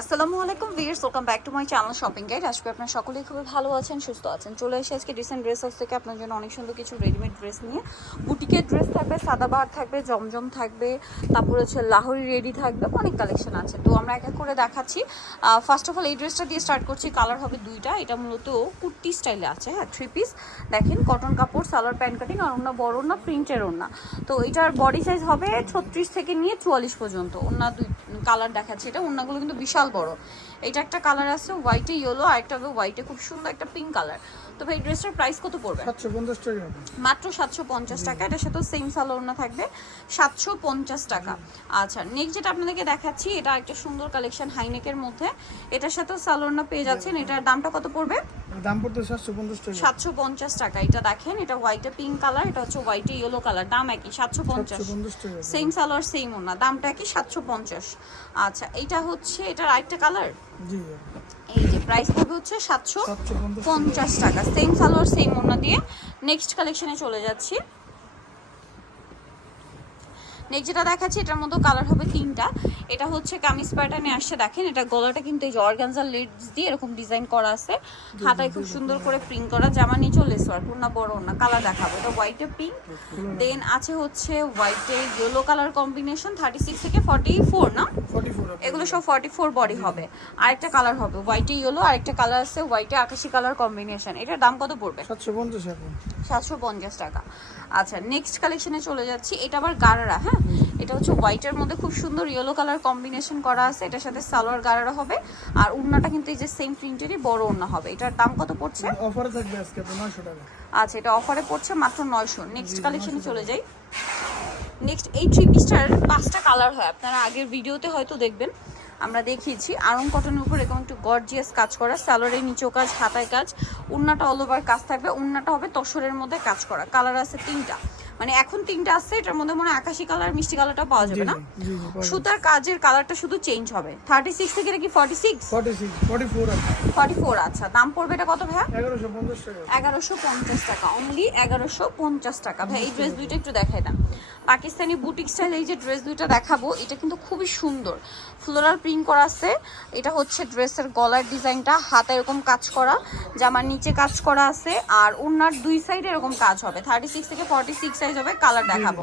আসসালামু আলাইকুম viewers welcome back to my channel shopping guide. আজকে আপনারা সকলেই খুবই ভালো আছেন, সুস্থ আছেন। চলে এসে আজকে ডিসেন্ট ড্রেস হাউস থেকে আপনার জন্য অনেক সুন্দর কিছু রেডিমেড ড্রেস নিয়ে। বুটিকের ড্রেস থাকবে সাদাবাহার থাকবে, জমজম থাকবে, তারপর হচ্ছে লাহোরি রেডি থাকবে অনেক কালেকশন আছে। তো আমরা এক এক করে দেখাচ্ছি। ফার্স্ট অফ অল এই ড্রেসটা দিয়ে স্টার্ট করছি কালার হবে দুইটা। এটা মূলত কুর্তি স্টাইলে আছে হ্যাঁ থ্রি পিস দেখেন কটন কাপড়, সালোয়ার প্যান্ট কাটিং আর অন্য বড় না প্রিন্টের ওনা তো এটার বডি সাইজ হবে ছত্রিশ থেকে নিয়ে চুয়াল্লিশ পর্যন্ত। ওনা দুই কালার দেখাচ্ছি এটা। ওনাগুলো কিন্তু বিশাল বড়। এটা একটা কালার আছে হোয়াইটে ইয়েলো আর একটা হবে হোয়াইটে খুব সুন্দর একটা পিঙ্ক কালার তো ভাই ড্রেসটার প্রাইস কত পড়বে? সাতশো পঞ্চাশ টাকা। মাত্র সাতশো পঞ্চাশ টাকা। এটার সাথে সেম সালোয়ারনা থাকবে। সাতশো পঞ্চাশ টাকা। আচ্ছা নেক্সট যেটা আপনাদেরকে দেখাচ্ছি এটা একটা সুন্দর কালেকশন হাইনেকের মধ্যে। এটার সাথেও সালোয়ারনা পেয়ে যাচ্ছেন। এটার দামটা কত পড়বে? দাম পড়তে সাতশো পঞ্চাশ টাকা। এটা দেখেন এটা হোয়াইটে পিঙ্ক কালার এটা হচ্ছে হোয়াইটে ইয়েলো কালার দাম একই টাকা। সেম সালোয়ার সেম ওনা দামটা একই সাতশো পঞ্চাশ। আচ্ছা এটা হচ্ছে এটা আরেকটা কালার জি। এই যে প্রাইস হচ্ছে টাকা। সেম সালোয়ার সেম ওনা দিয়ে নেক্সট কালেকশনে চলে যাচ্ছি। নেক্সট যেটা দেখাচ্ছি, এটার মধ্যে কালার হবে তিনটা। এটা হচ্ছে কামিজ প্যাটার্নে আসছে, দেখেন, এটা গলাটা কিন্তু এই যে অর্গানজার লেডস দিয়ে এরকম ডিজাইন করা আছে। হাতায় খুব সুন্দর করে প্রিন্ট করা, জামা নিয়ে নিচে লেস ওয়ার্ক না বড় না কালার দেখাবো। এটা হোয়াইটে পিঙ্ক দেন আছে হচ্ছে হোয়াইটে yellow colour combination thirty six থেকে ফর্টি ফোর না? এগুলো সব ফর্টি ফোর বডি হবে। আরেকটা কালার হবে হোয়াইটে ইয়েলো আরেকটা কালার আছে হোয়াইটে আকাশি কালার কম্বিনেশন এটার দাম কত পড়বে? সাতশো পঞ্চাশ টাকা। আচ্ছা নেক্সট কালেকশনে চলে যাচ্ছি। এটা আবার গারারা হ্যাঁ? এটা হচ্ছে হোয়াইটের মধ্যে খুব সুন্দর ইয়েলো কালার কম্বিনেশন করা আছে। এটার সাথে সালোয়ার গারারা হবে। আর উন্নাটা কিন্তু এই যে সেম প্রিন্টেরই বড় উন্না হবে। এটার দাম কত পড়ছে? অফারে থাকবে আজকে আপনার নয়শো টাকা। আচ্ছা এটা অফারে পড়ছে মাত্র নয়শো। নেক্সট কালেকশনে চলে যাই। নেক্সট এই থ্রি পিসটার পাঁচটা কালার হয়। আপনারা আগের ভিডিওতে হয়তো দেখবেন। আমরা দেখিয়েছি, আরং কটনের উপর এরকম একটু গর্জিয়াস কাজ করা স্যালোরের নিচেও কাজ, হাতায় কাজ, উন্নাটা অল ওভার কাজ থাকবে, উন্নাটা হবে তসরের মধ্যে কাজ করা। কালার আছে তিনটা। মানে এখন তিনটা আছে এটার মধ্যে মনে হয় আকাশি কালার মিষ্টি কালারটা পাওয়া যাবে না? সুতার কাজের কালারটা শুধু চেঞ্জ হবে। থার্টি সিক্স থেকে নাকি ফর্টি সিক্স ফর্টি ফোর আচ্ছা। দাম পড়বে এটা কত ভাইয়া? এগারোশো পঞ্চাশ টাকা। এগারোশো পঞ্চাশ টাকা। অনলি এগারোশো পঞ্চাশ টাকা। ভাই এই ড্রেস দুইটা একটু দেখাই দাম পাকিস্তানি বুটিক স্টাইল এই যে ড্রেস দুইটা দেখাবো এটা কিন্তু খুবই সুন্দর। ফ্লোরাল প্রিন্ট করা আছে। এটা হচ্ছে ড্রেসের গলার ডিজাইনটা। হাতে এরকম কাজ করা জামার নিচে কাজ করা আছে। আর ওনার দুই সাইডে এরকম কাজ হবে। থার্টি সিক্স থেকে ফর্টি সিক্স সাইজ হবে কালার দেখাবো।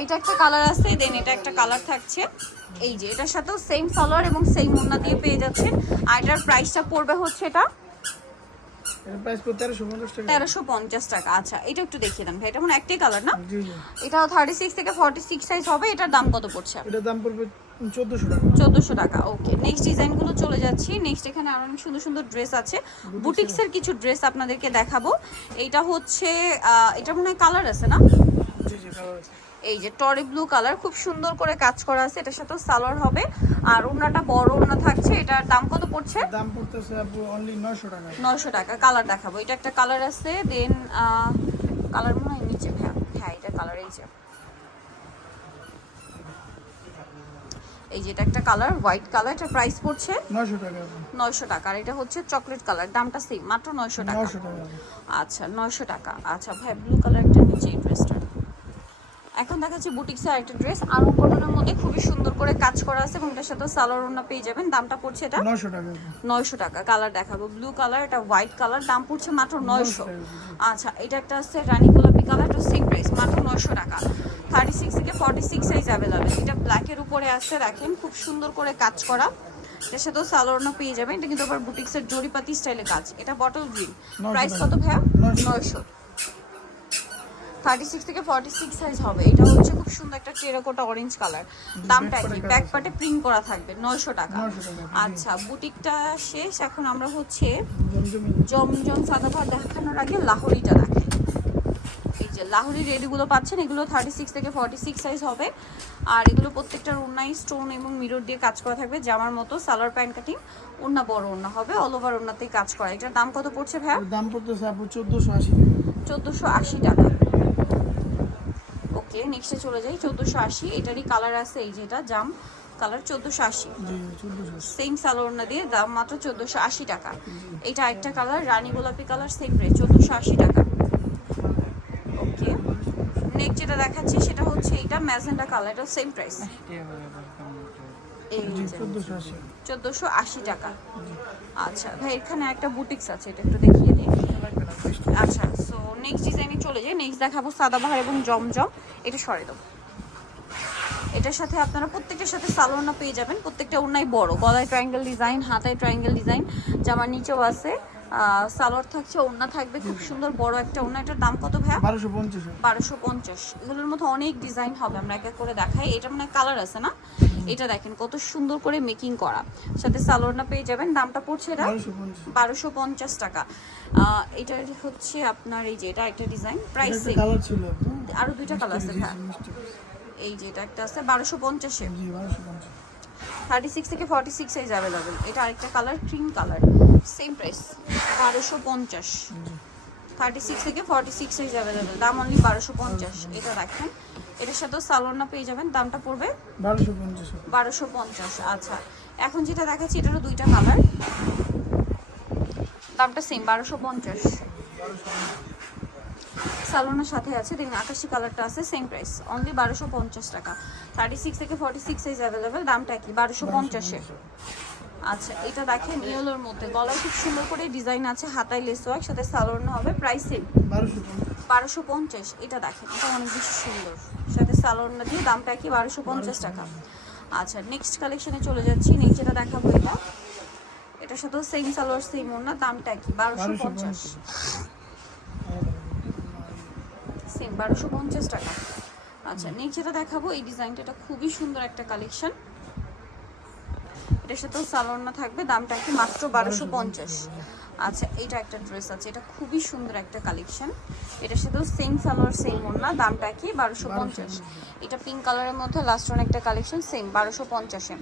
এইটা একটা কালার আছে দেন এটা একটা কালার থাকছে। এই যে এটার সাথেও সেম সালোয়ার এবং সেম ওন্না দিয়ে পেয়ে যাচ্ছেন আর এটার প্রাইসটা পড়বে হচ্ছে এটা তেরোশো পঞ্চাশ টাকা। আচ্ছা এটা একটু দেখিয়ে দেন ভাই এটা মানে একটাই কালার না? এটা থার্টি সিক্স থেকে ফর্টি সিক্স সাইজ হবে এটার দাম কত পড়ছে? এটার দাম পড়বে চোদ্দোশো টাকা। ওকে নেক্সট ডিজাইনগুলো চলে যাচ্ছি। নেক্সট এখানে আরও অনেক সুন্দর সুন্দর ড্রেস আছে। বুটিক্সের। কিছু ড্রেস আপনাদেরকে দেখাবো। এইটা হচ্ছে এটা মনে হয় কালার আছে না? এই যে টরি ব্লু কালার খুব সুন্দর করে কাজ করা আছে। এটার সাথে সালোয়ার হবে। আর ওনাটা বড় ওনা থাকছে। এটার দাম কত পড়ছে? এর দাম পড়তেছে আপু অনলি নয়শো টাকা। টাকা কালার দেখাবো। এটা একটা কালার আছে দেন কালার মনে হয় নিচে। হ্যাঁ হ্যাঁ এটা কালার এই যে। এই যে এটা একটা কালার হোয়াইট কালার এটা প্রাইস পড়ছে নয়শো টাকা আপু নয়শো টাকা আর এটা হচ্ছে চকলেট কালার দামটা সেম মাত্র নয়শো টাকা। নয়শো টাকা আচ্ছা নয়শো টাকা। আচ্ছা ভাই ব্লু কালারটা নিচে এই ড্রেসটা এখন দেখাচ্ছি বুটিক্সের একটা ড্রেস আরও কটনের মধ্যে খুবই সুন্দর করে কাজ করা আছে এবং এটার সাথে সালোয়ার ওড়না পেয়ে যাবেন। দামটা পড়ছে এটা নয়শো টাকা আপু নয়শো টাকা কালার দেখাবো। ব্লু কালার এটা হোয়াইট কালার দাম পড়ছে মাত্র নয়শো। আচ্ছা এটা একটা আছে রানী গোলাপি কালার এটা সেম প্রাইস মাত্র নয়শো টাকা। থার্টি সিক্স থেকে ফর্টি সিক্স সাইজ অ্যাভেলেবেল এটা ব্ল্যাকের উপরে আসছে দেখেন খুব সুন্দর করে কাজ করা। এটার সাথেও সালোয়ারও পেয়ে যাবেন। এটা কিন্তু আবার বুটিক্সের জরিপাতি স্টাইলে কাজ। এটা বটল গ্রিন প্রাইস কত ভাইয়া? নয়শো। থার্টি সিক্স থেকে ফর্টি সিক্স সাইজ হবে। এটা হচ্ছে খুব সুন্দর একটা টেরাকোটা অরেঞ্জ কালার দামটা কি ব্যাক পার্টে প্রিন্ট করা থাকবে। নয়শো টাকা। আচ্ছা বুটিকটা শেষ। এখন আমরা হচ্ছে জমজমি সাদাভার দেখানোর আগে লাহোরিটা দেখেন। যে লাহোরি রেডিগুলো পাচ্ছেন এগুলো থার্টি সিক্স থেকে ফর্টি সিক্স সাইজ হবে। আর এগুলো প্রত্যেকটার উন্নাই স্টোন এবং মিরর দিয়ে কাজ করা থাকবে জামার মতো সালোয়ার প্যান্ট কাটিং উন্না বড় উন্না হবে অল ওভার উন্নাতেই কাজ করা। এটার দাম কত পড়ছে এর দাম পড়তেছে আপু চোদ্দোশো আশি চোদ্দোশো আশি টাকা। ওকে নেক্সটে চলে যাই চোদ্দোশো আশি। এটারই কালার আছে এই যেটা জাম কালার চোদ্দোশো আশি। সেম সালোয়ারনা দিয়ে দাম মাত্র চোদ্দোশো আশি টাকা। এটা একটা কালার রানী গোলাপি কালার সেম প্রাইস চোদ্দোশো আশি টাকা। নেক্সট যেটা দেখাচ্ছি, সেটা হচ্ছে এটা ম্যাজেন্ডা কালার এটা সেম প্রাইস চোদ্দোশো আশি টাকা। আচ্ছা ভাই, এখানে একটা বুটিক্স আছে, এটা একটু দেখিয়ে দিই। আচ্ছা সো নেক্সট ডিজাইনে চলে যাই। নেক্সট দেখাবো সাদাবাহার এবং জমজম। এটা সরে দাও এটার সাথে আপনারা প্রত্যেকটার সাথে সালোয়ারনা পেয়ে যাবেন। প্রত্যেকটা ওনাই বড়। গলায় ট্রায়াঙ্গেল ডিজাইন হাতায় ট্রায়াঙ্গেল ডিজাইন জামার নিচেও আছে। সালোয়ার থাকছে ওড়না থাকবে খুব সুন্দর বড় একটা ওড়না। এটার দাম কত ভাইয়া? বারোশো পঞ্চাশ। বারোশো পঞ্চাশ। এগুলোর মধ্যে অনেক ডিজাইন হবে আমরা এক এক করে দেখাই। এটা মানে কালার আছে না? এটা দেখেন কত সুন্দর করে মেকিং করা। সাথে সালোয়ারনা পেয়ে যাবেন দামটা পড়ছে এটা? বারোশো পঞ্চাশ। টাকা। এটার হচ্ছে আপনার এই যে এটা একটা ডিজাইন প্রাইস আরও দুইটা কালার আছে হ্যাঁ এই যে এটা একটা আছে বারোশো পঞ্চাশে। জি বারোশো পঞ্চাশ। থার্টি সিক্স থেকে ফর্টি সিক্স সাইজ অ্যাভেলেবেল এটা আরেকটা colour cream colour. Same price বারোশো পঞ্চাশ। থার্টি সিক্স থেকে ফর্টি সিক্স সাইজ অ্যাভেলেবেল দাম অনলি বারোশো পঞ্চাশ। এটা দেখেন। এটার সাথেও সালোয়ারনা পেয়ে যাবেন। দামটা পড়বে বারোশো পঞ্চাশ। বারোশো পঞ্চাশ। আচ্ছা। এখন যেটা দেখাচ্ছি এটারও দুইটা কালার দামটা সেম বারোশো পঞ্চাশ। সালোনার সাথে আছে। দেখুন আকাশি কালারটা আছে সেম প্রাইস অনলি বারোশো পঞ্চাশ টাকা। থার্টি সিক্স থেকে ফর্টি সিক্স সাইজ অ্যাভেলেবেল দামটা কি বারোশো পঞ্চাশে। আচ্ছা এটা দেখেন ইয়েলোর মধ্যে। গলায় খুব সুন্দর করে ডিজাইন আছে, হাতায় লেস ওয়ার্ক সাথে সালোয়ার হবে প্রাইস সেম বারোশো পঞ্চাশ, এটা দেখেন, এটা অনেক বেশি সুন্দর। সাথে সালোয়ারটা দিয়ে দামটা কি, বারোশো পঞ্চাশ টাকা। আচ্ছা নেক্সট কালেকশনে চলে যাচ্ছি নেক্সট যেটা দেখাবো এটা। এটার সাথেও সেম সালোয়ার সেম ওর না দামটা কি, বারোশো পঞ্চাশ। সেম বারোশো পঞ্চাশ টাকা। আচ্ছা নেক্সট দেখাবো, এই ডিজাইনটা এটা খুবই সুন্দর একটা কালেকশন এটার সাথেও সালোয়ার থাকবে, দামটা কি মাত্র বারোশো পঞ্চাশ। আচ্ছা এটা একটা ড্রেস আছে, এটা খুবই সুন্দর একটা কালেকশন এটার সাথেও সেম সালোয়ার সেম ওড়না, দামটা কি? বারোশো পঞ্চাশ। এটা পিঙ্ক কালারের মধ্যে লাস্ট ওয়ান একটা কালেকশন সেম বারোশো পঞ্চাশে।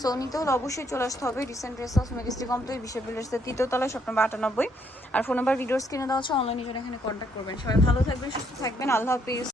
সো নিতেও অবশ্যই চলে আসতে হবে recent dress house majestic complete বিশ্ব বিল্ডার্সের তৃতীয় তলায় স্বপ্ন আটানব্বই। আর ফোন নাম্বার ভিডিওস কিনে দেওয়া আছে অনলাইনে জন্য এখানে কন্ট্যাক্ট করবেন। সবাই ভালো থাকবেন, সুস্থ থাকবেন, আল্লাহ হাফিজ।